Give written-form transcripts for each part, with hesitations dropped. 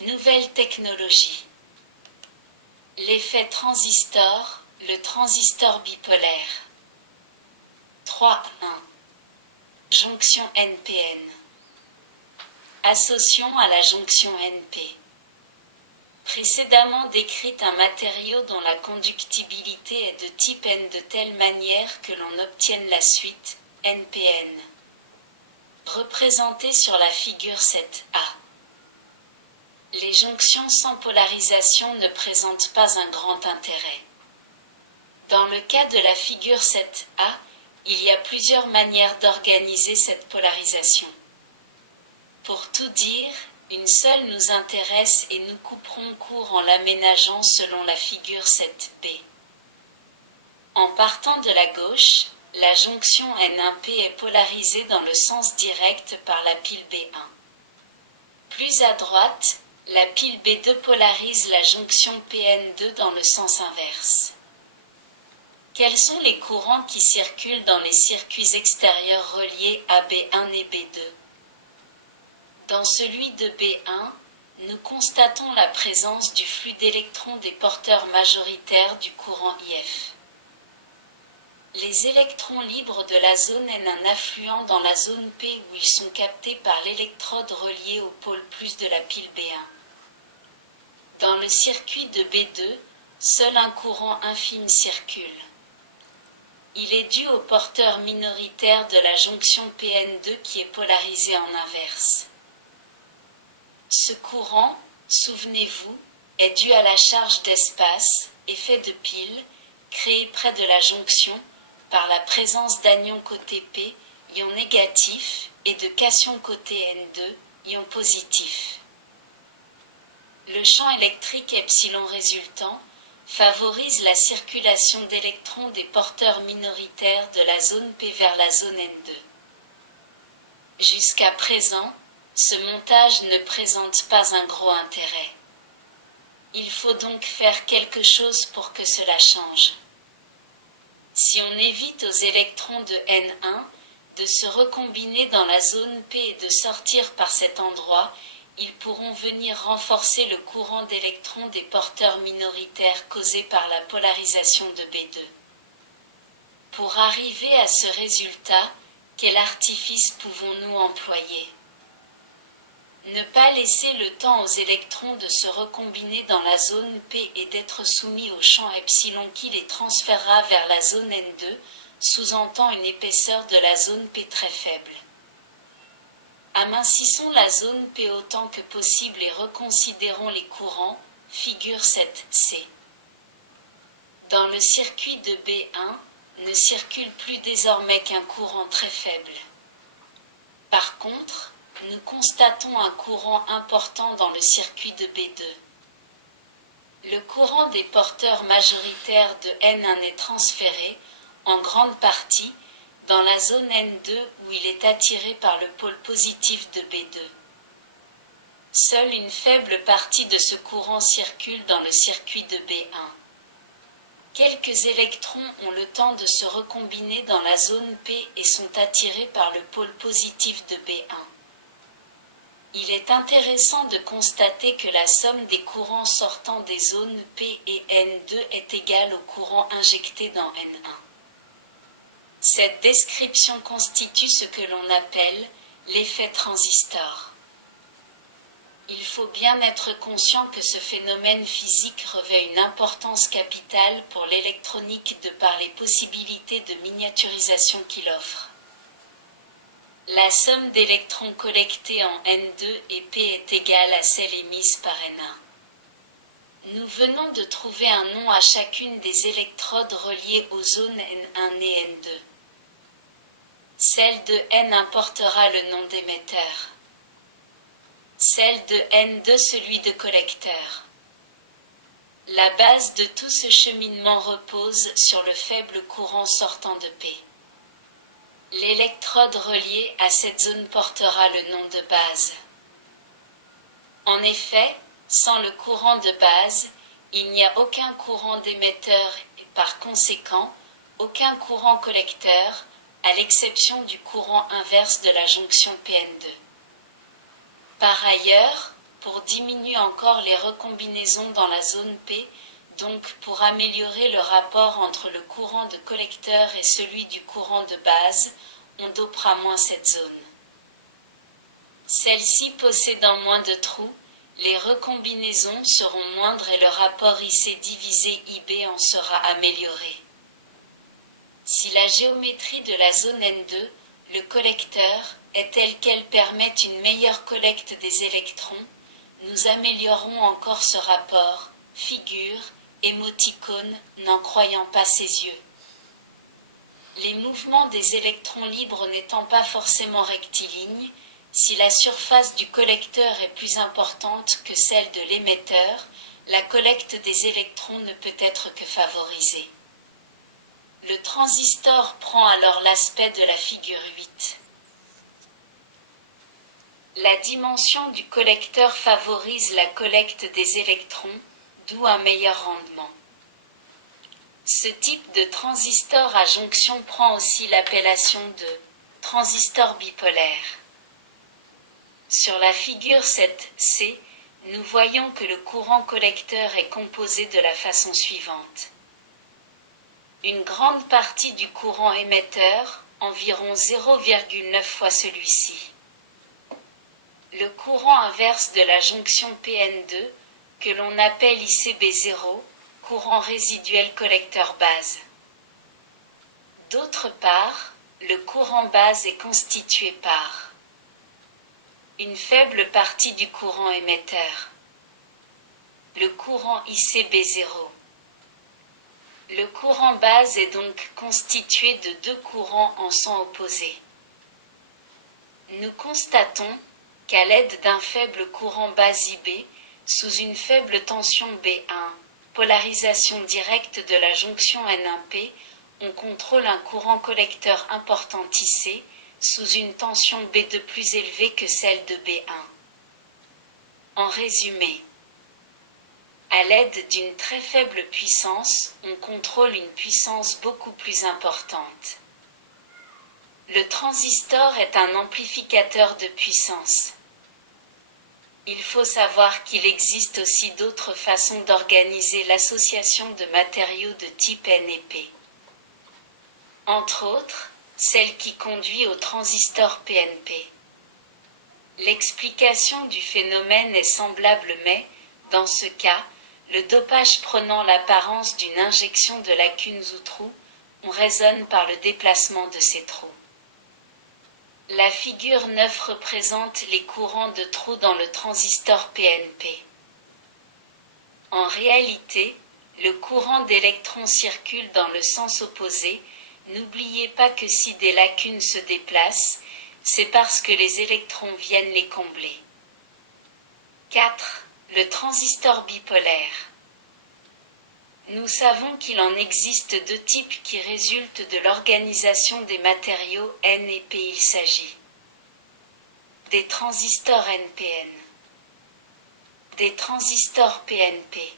Nouvelle technologie. L'effet transistor, le transistor bipolaire. 3.1. Jonction NPN. Associons à la jonction NP. Précédemment décrite un matériau dont la conductibilité est de type N de telle manière que l'on obtienne la suite, NPN. Représentée sur la figure 7a. Les jonctions sans polarisation ne présentent pas un grand intérêt. Dans le cas de la figure 7a, il y a plusieurs manières d'organiser cette polarisation. Pour tout dire, une seule nous intéresse et nous couperons court en l'aménageant selon la figure 7b. En partant de la gauche, la jonction N1P est polarisée dans le sens direct par la pile B1. Plus à droite, la pile B2 polarise la jonction PN2 dans le sens inverse. Quels sont les courants qui circulent dans les circuits extérieurs reliés à B1 et B2? Dans celui de B1, nous constatons la présence du flux d'électrons des porteurs majoritaires du courant IF. Les électrons libres de la zone N1 affluent dans la zone P où ils sont captés par l'électrode reliée au pôle plus de la pile B1. Dans le circuit de B2, seul un courant infime circule. Il est dû au porteur minoritaire de la jonction PN2 qui est polarisé en inverse. Ce courant, souvenez-vous, est dû à la charge d'espace, effet de pile, créée près de la jonction, par la présence d'anions côté P, ion négatif, et de cations côté N2, ion positif. Le champ électrique epsilon résultant favorise la circulation d'électrons des porteurs minoritaires de la zone P vers la zone N2. Jusqu'à présent, ce montage ne présente pas un gros intérêt. Il faut donc faire quelque chose pour que cela change. Si on évite aux électrons de N1 de se recombiner dans la zone P et de sortir par cet endroit, ils pourront venir renforcer le courant d'électrons des porteurs minoritaires causé par la polarisation de B2. Pour arriver à ce résultat, quel artifice pouvons-nous employer? Ne pas laisser le temps aux électrons de se recombiner dans la zone P et d'être soumis au champ epsilon qui les transférera vers la zone N2, sous-entend une épaisseur de la zone P très faible. Amincissons la zone P autant que possible et reconsidérons les courants, figure 7c. Dans le circuit de B1, ne circule plus désormais qu'un courant très faible. Par contre, nous constatons un courant important dans le circuit de B2. Le courant des porteurs majoritaires de N1 est transféré, en grande partie, dans la zone N2 où il est attiré par le pôle positif de B2. Seule une faible partie de ce courant circule dans le circuit de B1. Quelques électrons ont le temps de se recombiner dans la zone P et sont attirés par le pôle positif de B1. Il est intéressant de constater que la somme des courants sortant des zones P et N2 est égale au courant injecté dans N1. Cette description constitue ce que l'on appelle l'effet transistor. Il faut bien être conscient que ce phénomène physique revêt une importance capitale pour l'électronique de par les possibilités de miniaturisation qu'il offre. La somme d'électrons collectés en N2 et P est égale à celle émise par N1. Nous venons de trouver un nom à chacune des électrodes reliées aux zones N1 et N2. Celle de N1 portera le nom d'émetteur. Celle de N2 celui de collecteur. La base de tout ce cheminement repose sur le faible courant sortant de P. L'électrode reliée à cette zone portera le nom de base. En effet, sans le courant de base, il n'y a aucun courant d'émetteur et par conséquent, aucun courant collecteur, à l'exception du courant inverse de la jonction PN2. Par ailleurs, pour diminuer encore les recombinaisons dans la zone P, donc pour améliorer le rapport entre le courant de collecteur et celui du courant de base, on dopera moins cette zone. Celle-ci possédant moins de trous, les recombinaisons seront moindres et le rapport IC divisé IB en sera amélioré. Si la géométrie de la zone N2, le collecteur, est telle qu'elle permette une meilleure collecte des électrons, nous améliorons encore ce rapport, figure, émoticône, n'en croyant pas ses yeux. Les mouvements des électrons libres n'étant pas forcément rectilignes, si la surface du collecteur est plus importante que celle de l'émetteur, la collecte des électrons ne peut être que favorisée. Le transistor prend alors l'aspect de la figure 8. La dimension du collecteur favorise la collecte des électrons, d'où un meilleur rendement. Ce type de transistor à jonction prend aussi l'appellation de transistor bipolaire. Sur la figure 7C, nous voyons que le courant collecteur est composé de la façon suivante. Une grande partie du courant émetteur, environ 0,9 fois celui-ci. Le courant inverse de la jonction PN2, que l'on appelle ICB0, courant résiduel collecteur base. D'autre part, le courant base est constitué par une faible partie du courant émetteur, le courant ICB0. Le courant base est donc constitué de deux courants en sens opposés. Nous constatons qu'à l'aide d'un faible courant base IB, sous une faible tension B1, polarisation directe de la jonction N1P, on contrôle un courant collecteur important IC, sous une tension B2 plus élevée que celle de B1. En résumé, à l'aide d'une très faible puissance, on contrôle une puissance beaucoup plus importante. Le transistor est un amplificateur de puissance. Il faut savoir qu'il existe aussi d'autres façons d'organiser l'association de matériaux de type N et P. Entre autres, celle qui conduit au transistor PNP. L'explication du phénomène est semblable mais, dans ce cas, le dopage prenant l'apparence d'une injection de lacunes ou trous, on raisonne par le déplacement de ces trous. La figure 9 représente les courants de trous dans le transistor PNP. En réalité, le courant d'électrons circule dans le sens opposé. N'oubliez pas que si des lacunes se déplacent, c'est parce que les électrons viennent les combler. 4. Le transistor bipolaire. Nous savons qu'il en existe deux types qui résultent de l'organisation des matériaux N et P. Il s'agit des transistors NPN, des transistors PNP.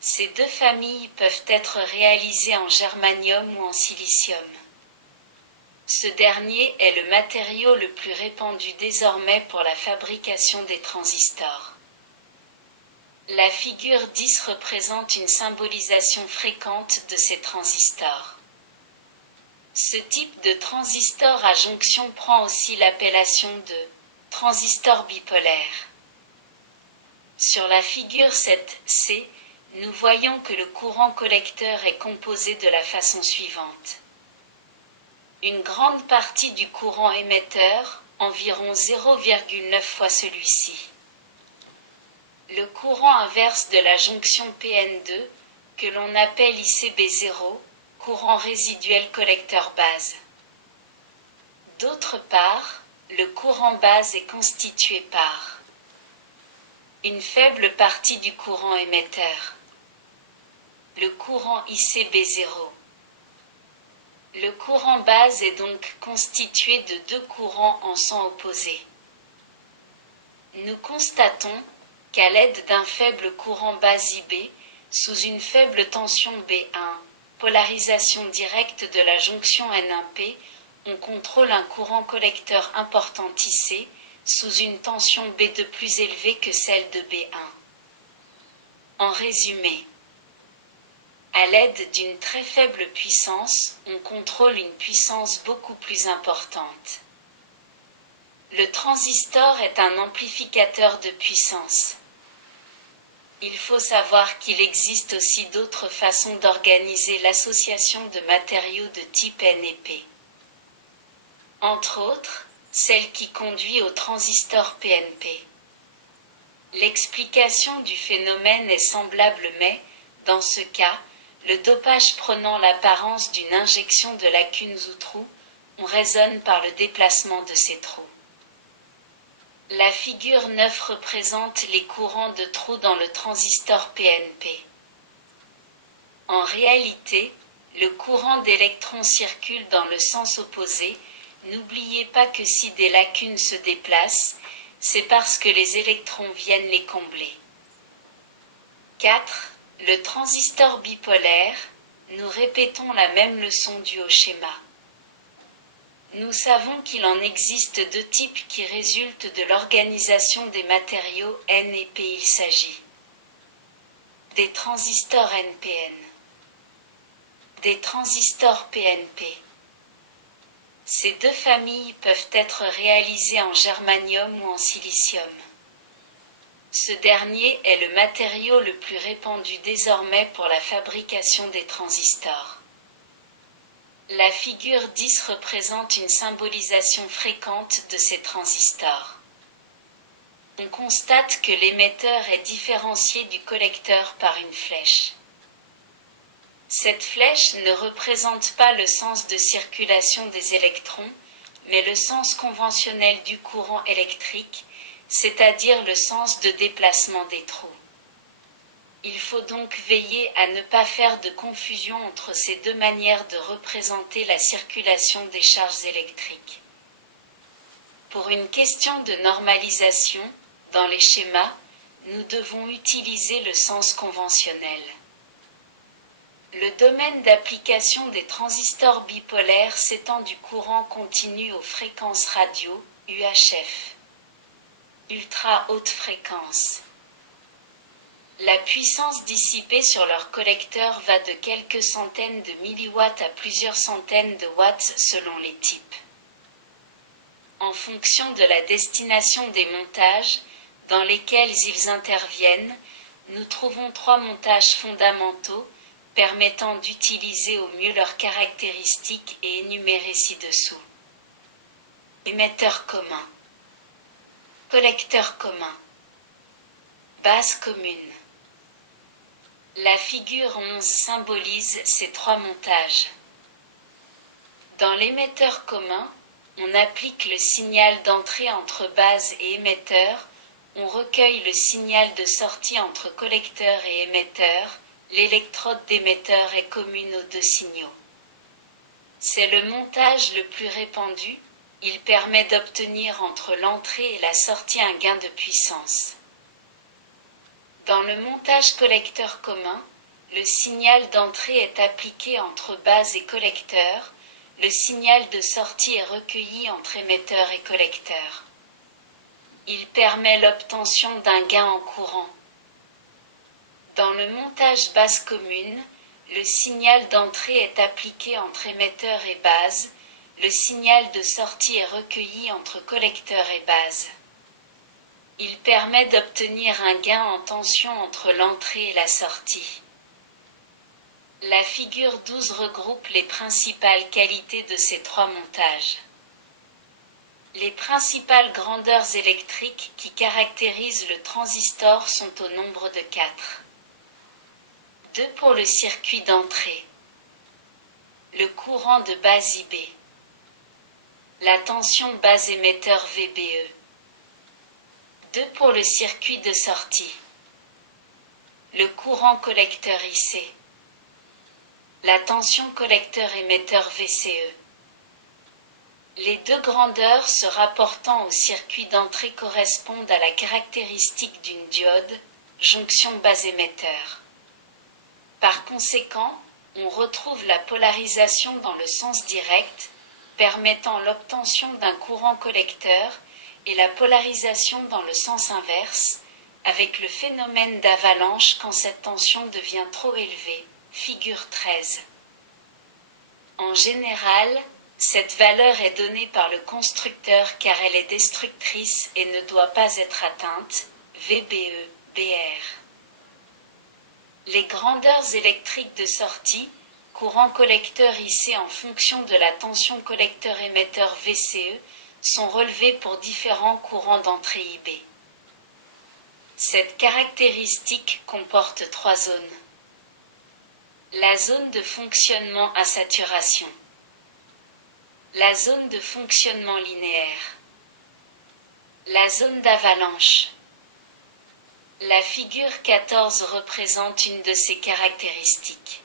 Ces deux familles peuvent être réalisées en germanium ou en silicium. Ce dernier est le matériau le plus répandu désormais pour la fabrication des transistors. La figure 10 représente une symbolisation fréquente de ces transistors. Ce type de transistor à jonction prend aussi l'appellation de transistor bipolaire. Sur la figure 7C, nous voyons que le courant collecteur est composé de la façon suivante. Une grande partie du courant émetteur, environ 0,9 fois celui-ci. Le courant inverse de la jonction PN2, que l'on appelle ICB0, courant résiduel collecteur base. D'autre part, le courant base est constitué par une faible partie du courant émetteur, le courant ICB0. Le courant base est donc constitué de deux courants en sens opposés. Nous constatons qu'à l'aide d'un faible courant base IB, sous une faible tension B1, polarisation directe de la jonction N1P, on contrôle un courant collecteur important IC, sous une tension B2 plus élevée que celle de B1. En résumé, à l'aide d'une très faible puissance, on contrôle une puissance beaucoup plus importante. Le transistor est un amplificateur de puissance. Il faut savoir qu'il existe aussi d'autres façons d'organiser l'association de matériaux de type N et P. Entre autres, celle qui conduit au transistor PNP. L'explication du phénomène est semblable mais, dans ce cas, le dopage prenant l'apparence d'une injection de lacunes ou trous, on raisonne par le déplacement de ces trous. La figure 9 représente les courants de trous dans le transistor PNP. En réalité, le courant d'électrons circule dans le sens opposé. N'oubliez pas que si des lacunes se déplacent, c'est parce que les électrons viennent les combler. 4. Le transistor bipolaire. Nous répétons la même leçon due au schéma. Nous savons qu'il en existe deux types qui résultent de l'organisation des matériaux N et P. Il s'agit des transistors NPN, des transistors PNP. Ces deux familles peuvent être réalisées en germanium ou en silicium. Ce dernier est le matériau le plus répandu désormais pour la fabrication des transistors. La figure 10 représente une symbolisation fréquente de ces transistors. On constate que l'émetteur est différencié du collecteur par une flèche. Cette flèche ne représente pas le sens de circulation des électrons, mais le sens conventionnel du courant électrique, c'est-à-dire le sens de déplacement des trous. Il faut donc veiller à ne pas faire de confusion entre ces deux manières de représenter la circulation des charges électriques. Pour une question de normalisation, dans les schémas, nous devons utiliser le sens conventionnel. Le domaine d'application des transistors bipolaires s'étend du courant continu aux fréquences radio, UHF. Ultra haute fréquence. La puissance dissipée sur leur collecteur va de quelques centaines de milliwatts à plusieurs centaines de watts selon les types. En fonction de la destination des montages, dans lesquels ils interviennent, nous trouvons trois montages fondamentaux, permettant d'utiliser au mieux leurs caractéristiques et énumérés ci-dessous. Émetteur commun. Collecteur commun. Base commune. La figure 11 symbolise ces trois montages. Dans l'émetteur commun, on applique le signal d'entrée entre base et émetteur, on recueille le signal de sortie entre collecteur et émetteur, l'électrode d'émetteur est commune aux deux signaux. C'est le montage le plus répandu, il permet d'obtenir entre l'entrée et la sortie un gain de puissance. Dans le montage collecteur commun, le signal d'entrée est appliqué entre base et collecteur, le signal de sortie est recueilli entre émetteur et collecteur. Il permet l'obtention d'un gain en courant. Dans le montage base commune, le signal d'entrée est appliqué entre émetteur et base, le signal de sortie est recueilli entre collecteur et base. Il permet d'obtenir un gain en tension entre l'entrée et la sortie. La figure 12 regroupe les principales qualités de ces trois montages. Les principales grandeurs électriques qui caractérisent le transistor sont au nombre de 4. 2 pour le circuit d'entrée. Le courant de base IB. La tension base émetteur VBE. 2 pour le circuit de sortie. Le courant collecteur IC. La tension collecteur-émetteur VCE. Les deux grandeurs se rapportant au circuit d'entrée correspondent à la caractéristique d'une diode, jonction base-émetteur. Par conséquent, on retrouve la polarisation dans le sens direct, permettant l'obtention d'un courant collecteur, et la polarisation dans le sens inverse, avec le phénomène d'avalanche quand cette tension devient trop élevée, figure 13. En général, cette valeur est donnée par le constructeur car elle est destructrice et ne doit pas être atteinte, VBE, BR. Les grandeurs électriques de sortie, courant collecteur IC en fonction de la tension collecteur-émetteur VCE, sont relevées pour différents courants d'entrée IB. Cette caractéristique comporte 3 zones. La zone de fonctionnement à saturation. La zone de fonctionnement linéaire. La zone d'avalanche. La figure 14 représente une de ces caractéristiques.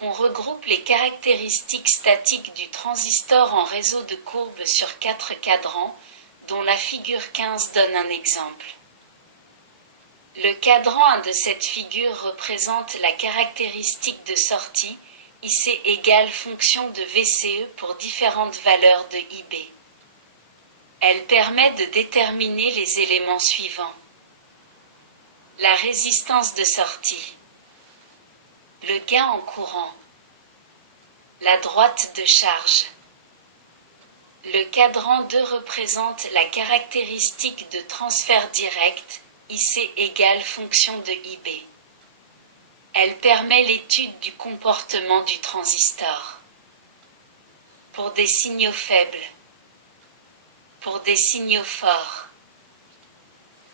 On regroupe les caractéristiques statiques du transistor en réseau de courbes sur 4 cadrans, dont la figure 15 donne un exemple. Le cadran 1 de cette figure représente la caractéristique de sortie, IC égale fonction de VCE pour différentes valeurs de IB. Elle permet de déterminer les éléments suivants. La résistance de sortie. Le gain en courant. La droite de charge. Le cadran 2 représente la caractéristique de transfert direct, IC égale fonction de IB. Elle permet l'étude du comportement du transistor. Pour des signaux faibles. Pour des signaux forts.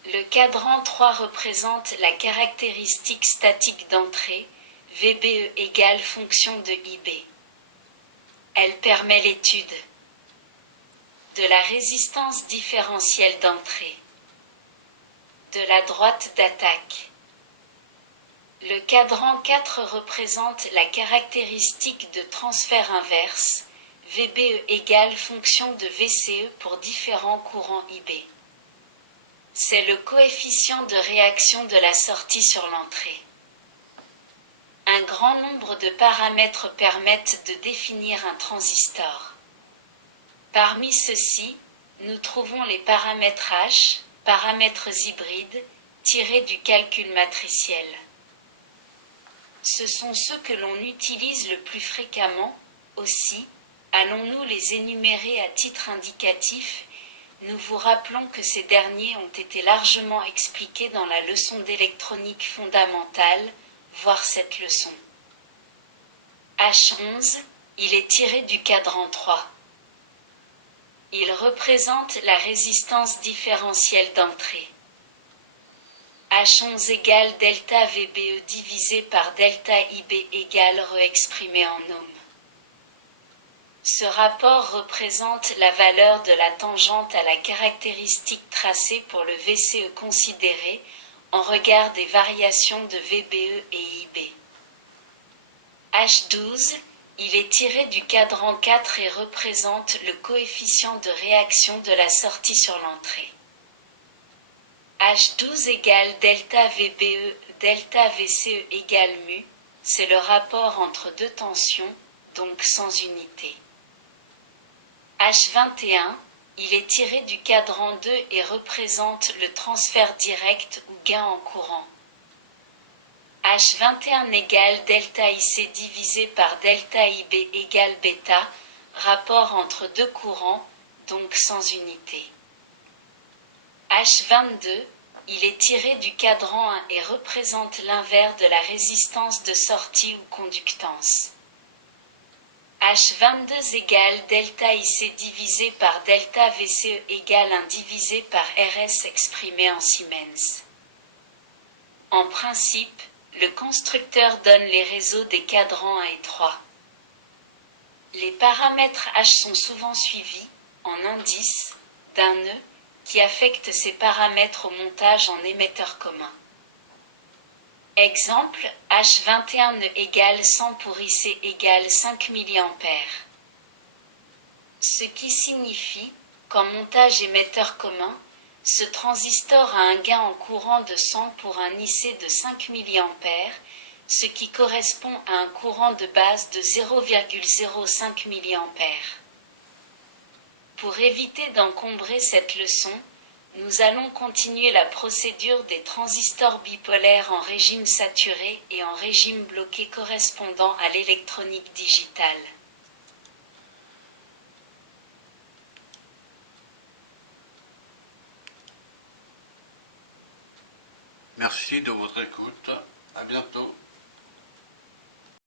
Le cadran 3 représente la caractéristique statique d'entrée, VBE égale fonction de IB. Elle permet l'étude de la résistance différentielle d'entrée, de la droite d'attaque. Le cadran 4 représente la caractéristique de transfert inverse, VBE égale fonction de VCE pour différents courants IB. C'est le coefficient de réaction de la sortie sur l'entrée. Un grand nombre de paramètres permettent de définir un transistor. Parmi ceux-ci, nous trouvons les paramètres H, paramètres hybrides, tirés du calcul matriciel. Ce sont ceux que l'on utilise le plus fréquemment, aussi, allons-nous les énumérer à titre indicatif. Nous vous rappelons que ces derniers ont été largement expliqués dans la leçon d'électronique fondamentale, voir cette leçon. H11, il est tiré du cadran 3. Il représente la résistance différentielle d'entrée. H11 égale delta VBE divisé par delta IB égale re-exprimé en ohms. Ce rapport représente la valeur de la tangente à la caractéristique tracée pour le VCE considéré, en regard des variations de VBE et IB. H12, il est tiré du cadran 4 et représente le coefficient de réaction de la sortie sur l'entrée. H12 égale delta VBE, delta VCE égale mu, c'est le rapport entre deux tensions, donc sans unité. H21, il est tiré du cadran 2 et représente le transfert direct ou gain en courant. H21 égale delta IC divisé par delta IB égale bêta, rapport entre deux courants, donc sans unité. H22, il est tiré du cadran 1 et représente l'inverse de la résistance de sortie ou conductance. H22 égale delta IC divisé par delta VCE égale 1 divisé par RS exprimé en Siemens. En principe, le constructeur donne les réseaux des cadrans 1 et 3. Les paramètres H sont souvent suivis, en indice, d'un nœud, qui affecte ces paramètres au montage en émetteur commun. Exemple, H21 nœud égale 100 pour IC égale 5 mA. Ce qui signifie qu'en montage émetteur commun, ce transistor a un gain en courant de 100 pour un IC de 5 mA, ce qui correspond à un courant de base de 0,05 mA. Pour éviter d'encombrer cette leçon, nous allons continuer la procédure des transistors bipolaires en régime saturé et en régime bloqué correspondant à l'électronique digitale. Merci de votre écoute. À bientôt.